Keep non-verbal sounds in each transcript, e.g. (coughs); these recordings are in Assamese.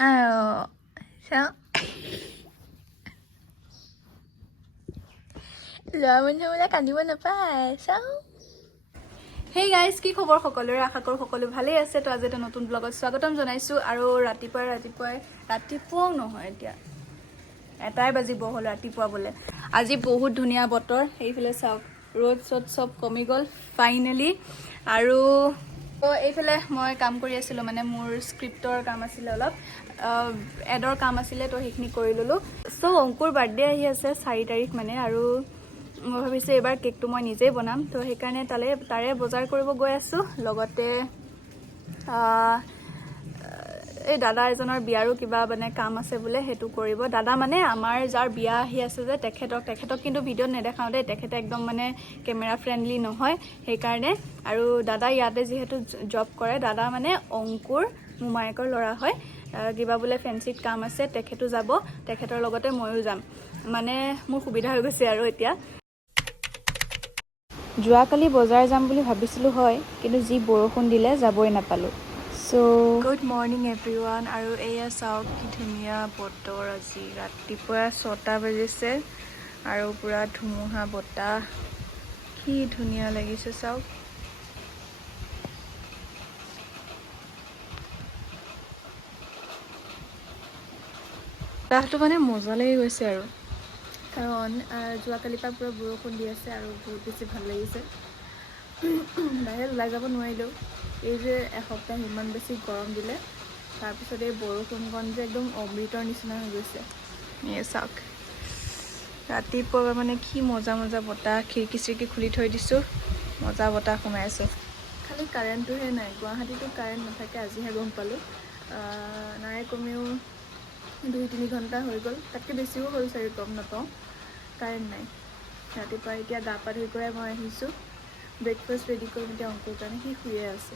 아유, 자. ল'ৰা মানুহবিলাক কান্দিব নাপায় চাওঁ হেই গাইজ কি খবৰ সকলোৰে আশা কৰোঁ সকলো ভালেই আছে তো আজি এটা নতুন ব্লগত স্বাগতম জনাইছোঁ আৰু ৰাতিপুৱাই ৰাতিপুৱাই ৰাতিপুৱাও নহয় এতিয়া এটাই বাজিব হ'ল ৰাতিপুৱা বোলে আজি বহুত ধুনীয়া বতৰ এইফালে চাওক ৰ'দ চ'দ চব কমি গ'ল ফাইনেলি আৰু তো এইফালে মই কাম কৰি আছিলোঁ মানে মোৰ স্ক্ৰিপ্টৰ কাম আছিলে অলপ এডৰ কাম আছিলে, তো সেইখিনি কৰি ল'লোঁ। চ' অংকুৰ বাৰ্থডে আহি আছে চাৰি তাৰিখ মানে আৰু মই ভাবিছোঁ এইবাৰ কেকটো মই নিজেই বনাম। তো সেইকাৰণে তালে, তাৰে বজাৰ কৰিব গৈ আছোঁ, লগতে এই দাদা এজনৰ বিয়াৰো কিবা মানে কাম আছে বোলে সেইটো কৰিব। দাদা মানে আমাৰ যাৰ বিয়া আহি আছে যে তেখেতক তেখেতক কিন্তু ভিডিঅ'ত নেদেখাওঁ দেই তেখেতে একদম মানে কেমেৰা ফ্ৰেণ্ডলি নহয় সেইকাৰণে। আৰু দাদা ইয়াতে যিহেতু জব কৰে দাদা মানে অংকুৰ মোমায়েকৰ ল'ৰা হয়। কিবা বোলে ফেঞ্চিত কাম আছে তেখেতো যাব তেখেতৰ লগতে ময়ো যাম। মানে মোৰ সুবিধা হৈ গৈছে আৰু এতিয়া। যোৱাকালি বজাৰ যাম বুলি ভাবিছিলোঁ হয় কিন্তু যি বৰষুণ দিলে যাবই নাপালোঁ। চ' গুড মৰ্ণিং এভৰি ওৱান আৰু এয়া চাওক কি ধুনীয়া বতৰ আজি ৰাতিপুৱা ছটা বাজিছে আৰু পূৰা ধুমুহা বতাহ কি ধুনীয়া লাগিছে চাওক বতাহটো মানে মজা লাগি গৈছে আৰু কাৰণ যোৱাকালিৰ পৰা পূৰা বৰষুণ দি আছে আৰু বহুত বেছি ভাল লাগিছে বাহিৰত ওলাই যাব নোৱাৰিলেও এই যে এসপ্তাহ ইমান বেছি গৰম দিলে, তাৰপিছত এই বৰষুণকণ যে একদম অমৃতৰ নিচিনা হৈ গৈছে। এই চাওক, ৰাতিপুৱা মানে কি মজা মজা বতাহ, খিৰিকি চিৰিকি খুলি থৈ দিছোঁ, মজা বতাহ সোমাই আছোঁ। খালি কাৰেণ্টটোহে নাই, গুৱাহাটীতো কাৰেণ্ট নাথাকে, আজিহে গম পালোঁ। নাই কমেও দুই, তিনি ঘণ্টা হৈ গ'ল, তাতকৈ বেছিও হ'ল চাগে গম নাপাওঁ, কাৰেণ্ট নাই। ৰাতিপুৱা এতিয়া গা পা ধুই কৰাই মই আহিছোঁ। ব্ৰেকফাষ্ট ৰেডি কৰিম এতিয়া অংকুৰ কাৰণে সি শুয়ে আছে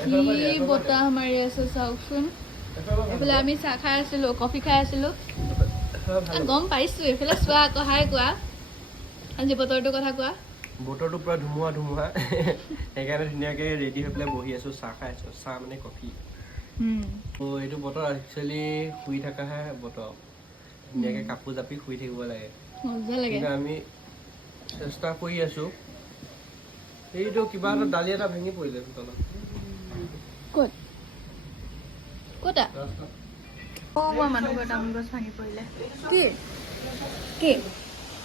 কি বতাহ মাৰি আছে চাওকচোন এইফালে আমি চাহ খাই আছিলোঁ কফি খাই আছিলোঁ গম পাইছোঁ এইফালে চোৱা আকৌ হাই কোৱা আজি বতৰটোৰ কথা কোৱা বতৰটো পুৰা ধুমুহা ধুমুহা। (laughs) সেইকাৰণে ধুনীয়াকৈ ৰেডি হৈ পেলাই বহি আছোঁ চাহ খাই আছোঁ চাহ মানে কফি। ত' এইটো বতৰ একচুৱেলি শুই থকাহে বতৰ। ধুনীয়াকৈ কাপোৰ জাপি শুই থাকিব লাগে। কিন্তু আমি চেষ্টা কৰি আছোঁ। এইটো কিবা এটা দালি এটা ভাঙি পৰিলে তলত ক'ত? মানুহ ঘৰ তামোল গছ ভাঙি পৰিলে। কি? কি?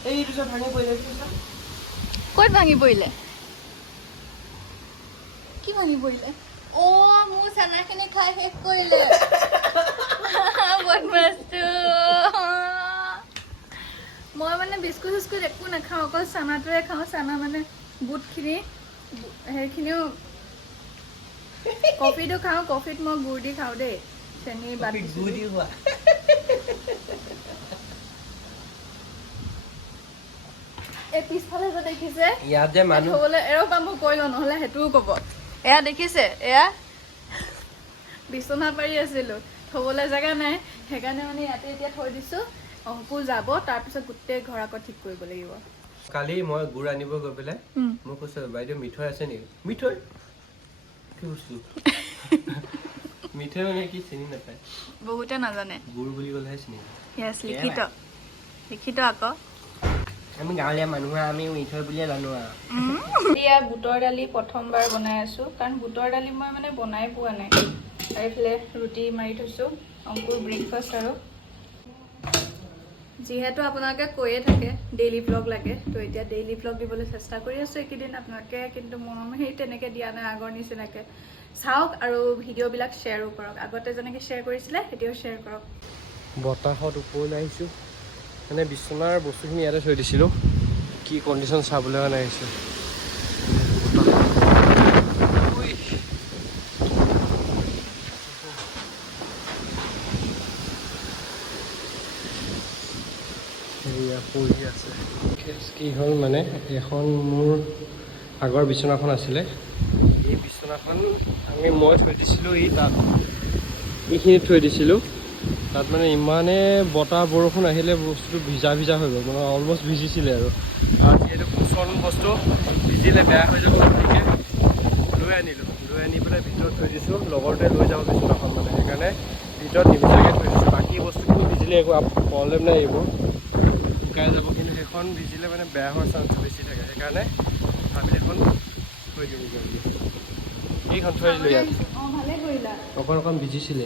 এইটো চব ভাঙি পৰিলে ক'ত ভাঙি পৰিলে? কি ভাঙি পৰিলে? অ' মোৰ চানাখিনি খাই শেষ কৰিলে। (laughs) বদমাছটো। মই মানে বিস্কুট চিস্কুট একো নাখাওঁ অকল চানাটোৱে খাওঁ চানা মানে বুটখিনি সেইখিনিও কফিটো খাওঁ কফিত মই গুড় দি খাওঁ দেই চেনি বাদ (laughs) এই পিছফালে যে দেখিছে ইয়াত যে মানুহ থবলৈ এৰক বা মই কৈ লওঁ নহ'লে সেইটোও ক'ব। এয়া দেখিছে এয়া বিচনা পাৰি আছিলোঁ থ'বলৈ জেগা নাই। সেইকাৰণে মানে ইয়াতে এতিয়া থৈ দিছোঁ। অংকু যাব তাৰপিছত গোটেই ঘৰ আকৌ ঠিক কৰিব লাগিব। কালি মই গুড় আনিব গৈ পেলাই। মই কৈছোঁ বাইদেউ মিঠৈ আছে নেকি? মিঠৈ? কি বস্তু? (laughs) মিঠৈ মানে কি চিনি নাপায়। বহুতে নাজানে। গুড় বুলি ক'লেহে চিনি লিখিত। লিখিত আকৌ। আমি গাঁৱলীয়া মানুহ আমি মিঠৈ বুলিয়ে জানো আৰু। এতিয়া বুটৰ দালি প্ৰথমবাৰ বনাই আছোঁ কাৰণ বুটৰ দালি মই মানে বনাই পোৱা নাই। আৰু এইফালে ৰুটি মাৰি থৈছোঁ অংকুৰ ব্ৰেকফাষ্ট আৰু। যিহেতু আপোনালোকে কৈয়ে থাকে ডেইলি ব্লগ লাগে তো এতিয়া ডেইলি ব্লগ দিবলৈ চেষ্টা কৰি আছোঁ এইকেইদিন আপোনালোকে কিন্তু মন সেই তেনেকৈ দিয়া নাই আগৰ নিচিনাকৈ। চাওক আৰু ভিডিঅ'বিলাক শ্বেয়াৰো কৰক। আগতে যেনেকৈ শ্বেয়াৰ কৰিছিলে এতিয়াও শ্বেয়াৰ কৰক। বতাহত ওপৰলৈ আহিছোঁ। মানে বিচনাৰ বস্তুখিনি ইয়াতে থৈ দিছিলোঁ। কি কণ্ডিশ্যন চাবলৈ কাৰণে আহিছোঁ। সেয়া পৰি আছে। কি হ'ল মানে এখন মোৰ আগৰ বিচনাখন আছিলে। এই বিচনাখন আমি মই থৈ দিছিলোঁ এই তাত। এইখিনিত থৈ দিছিলোঁ। তাত মানে ইমানে বতাহ বৰষুণ আহিলে বস্তুটো ভিজা ভিজা হৈ গ'ল মানে অলমষ্ট ভিজিছিলে আৰু। আৰু যিহেতু কুচন বস্তু ভিজিলে বেয়া হৈ যাব গতিকে লৈ আনিলোঁ। লৈ আনি পেলাই ভিতৰত থৈ দিছোঁ লগৰটোৱে লৈ যাব বিচনাখন মানে সেইকাৰণে ভিতৰত নিভিজাকৈ থৈ দিছোঁ। বাকী বস্তুখিনি ভিজিলে একো প্ৰব্লেম নাই এইবোৰ। শুকাই যাব কিন্তু সেইখন ভিজিলে মানে বেয়া হোৱাৰ চান্স বেছি থাকে সেইকাৰণে ভাবিলে এখন থৈ জলদি এইখন থৈ দিলোঁ ইয়াত। অকণ অকণ ভিজিছিলে।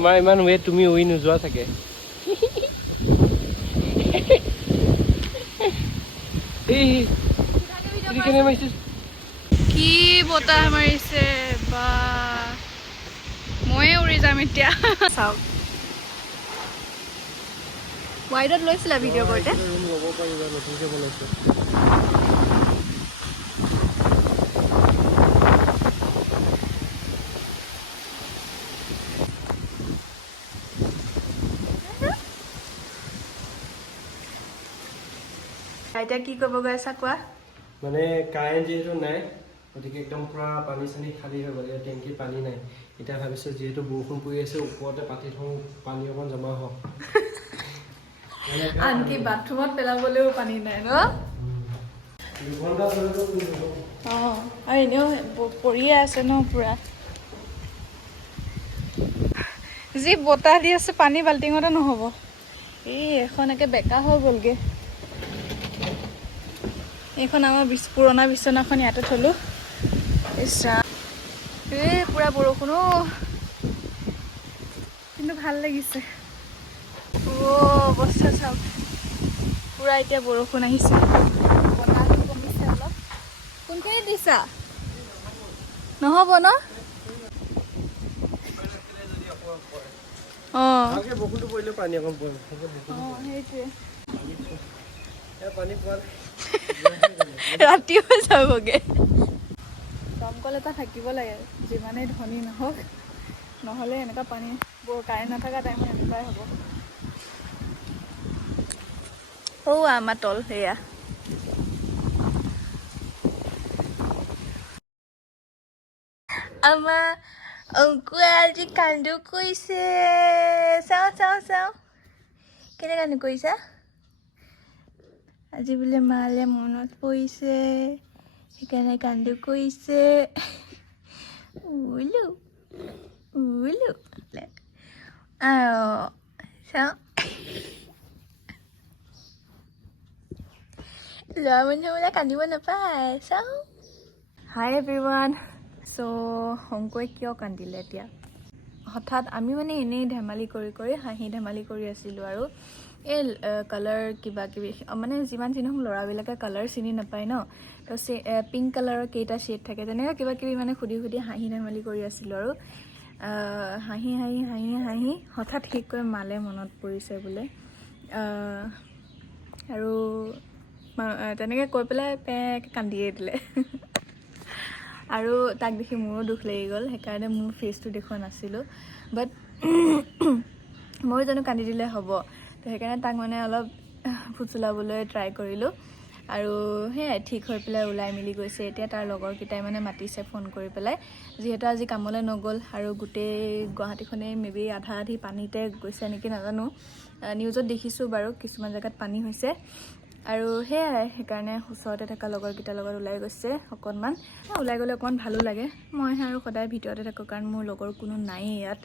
তোমাৰ ইমান ৱেট তুমি উৰি নোযোৱা চাগে। কি বতাহ মাৰিছে বা। ময়ে উৰি যাম এতিয়া। চাওক। ৱাইডত লৈছিলা ভিডিঅ' কৰোঁতে? এতিয়া কি কৰিব গৈ আছা কোৱা? মানে কাৰেণ্ট যিহেতু নাই গতিকে একদম পূৰা পানী চানী খালী হৈ গ'ল এতিয়া টেংকিত পানী নাই। এতিয়া ভাবিছোঁ যিহেতু বৰষুণ পৰি আছে ওপৰতে পাতি থওঁ পানী অকণ জমা হওক। আনকি বাথৰুমত পেলাবলৈও পানী নাই ন। অঁ আৰু এনেও পৰিয়ে আছে ন পূৰা। যি বতাহ দি আছে পানী বাল্টিঙতে নহ'ব। এই এখন একে বেকা হৈ গ'লগৈ। এইখন আমাৰ পুৰণা বিচনাখন ইয়াতে থলোঁ। এই পূৰা বৰষুণ কিন্তু ভাল লাগিছে। অৱস্থা চাওক। পূৰা এতিয়া বৰষুণ আহিছে। কমিছে অলপ কোনখিনিত দিছা? নহ'ব ন? অঁ। সেইটোৱে। ৰাতি হৈ যাবগে। দমকল এটা থাকিব লাগে যিমানেই ধনী নহওক নহ'লে এনেকুৱা পানী বৰ কাৰেণ্ট নথকা টাইমত এনেকুৱাই হ'ব। সৌ আমাৰ তল সেয়া আমাৰ অংকুৰে আজি কান্দো কৰিছে। চাওঁ চাওঁ চাওঁ। কেনে কান্দো কৰিছা? আজি বোলে মালে মনত পৰিছে সেইকাৰণে কান্দো কৰিছে। উলু উলু চাওঁ। ল'ৰা মানুহ বোলে কান্দিব নাপায় চাওঁ। হাই এভৰিৱান চ' শংকুৰে কিয় কান্দিলে এতিয়া? হঠাৎ আমি মানে এনেই ধেমালি কৰি কৰি হাঁহি ধেমালি কৰি আছিলোঁ আৰু এই কালাৰ কিবা কিবি মানে যিমান যি নহওক ল'ৰাবিলাকে কালাৰ চিনি নাপায় ন? তো পিংক কালাৰৰ কেইটা শ্বেড থাকে তেনেকৈ কিবা কিবি মানে সুধি সুধি হাঁহি ধেমালি কৰি আছিলোঁ আৰু। হাঁহি হাঁহি হাঁহি হাঁহি হঠাৎ শেষকৈ মালে মনত পৰিছে বোলে। আৰু তেনেকৈ কৈ পেলাই পেক কান্দিয়ে দিলে। (laughs) আৰু তাক দেখি মোৰো দুখ লাগি গ'ল সেইকাৰণে মোৰ ফেচটো দেখুওৱা নাছিলোঁ। বাট (coughs) ময়ো জানো কান্দি দিলে হ'ব। তো সেইকাৰণে তাক মানে অলপ ফুচুলাবলৈ ট্ৰাই কৰিলোঁ। আৰু সেয়াই ঠিক হৈ পেলাই ওলাই মেলি গৈছে। এতিয়া তাৰ লগৰকেইটাই মানে মাতিছে ফোন কৰি পেলাই। যিহেতু আজি কামলৈ নগ'ল আৰু গোটেই গুৱাহাটীখনেই মে বি আধা আধি পানীতে গৈছে নেকি নাজানো। নিউজত দেখিছোঁ বাৰু কিছুমান জেগাত পানী হৈছে। আৰু সেয়াই সেইকাৰণে ওচৰতে থকা লগৰকেইটাৰ লগত ওলাই গৈছে অকণমান। ওলাই গ'লে অকণমান ভালো লাগে। মইহে আৰু সদায় ভিতৰতে থাকোঁ কাৰণ মোৰ লগৰ কোনো নায়েই ইয়াত।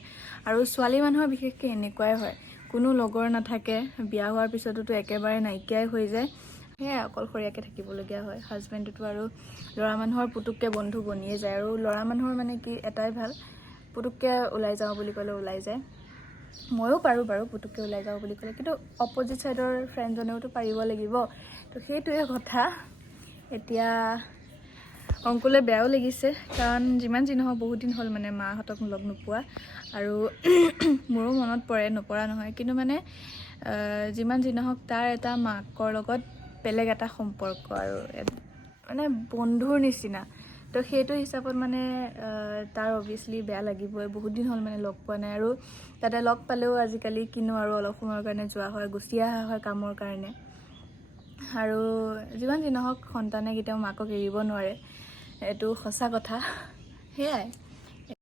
আৰু ছোৱালী মানুহৰ বিশেষকৈ এনেকুৱাই হয়। কোনো লগৰ নাথাকে, বিয়া হোৱাৰ পিছতোতো একেবাৰে নাইকিয়াই হৈ যায়। সেয়াই অকলশৰীয়াকৈ থাকিবলগীয়া হয়। হাজবেণ্ডটোতো আৰু ল'ৰা মানুহৰ পুতুককৈ বন্ধু বনিয়ে যায়। আৰু ল'ৰা মানুহৰ মানে কি, এটাই ভালো, পুতুককৈ ওলাই যাওঁ বুলি ক'লে ওলাই যায়। ময়ো পাৰোঁ বাৰু পুতুককৈ ওলাই যাওঁ বুলি ক'লে। কিন্তু অপজিট ছাইডৰ ফ্ৰেণ্ডজনেওতো পাৰিব লাগিব। তো সেইটোৱে কথা। এতিয়া অংকুলে বেয়াও লাগিছে কাৰণ যিমান যি নহওক বহুত দিন হ'ল মানে মাহঁতক লগ নোপোৱা আৰু (clears throat) মোৰো মনত পৰে নপৰা নহয়। কিন্তু মানে যিমান যি নহওক তাৰ এটা মাকৰ লগত বেলেগ এটা সম্পৰ্ক আৰু মানে বন্ধুৰ নিচিনা। তো সেইটো হিচাপত মানে তাৰ অভিয়াছলি বেয়া লাগিবই। বহুত দিন হ'ল মানে লগ পোৱা নাই আৰু তাতে লগ পালেও আজিকালি কিনো আৰু অলপ সময়ৰ কাৰণে যোৱা হয় গুচি অহা হয় কামৰ কাৰণে। আৰু যিমান যি নহওক সন্তানে কেতিয়াও মাকক এৰিব নোৱাৰে। এইটো সঁচা কথা। সেয়াই।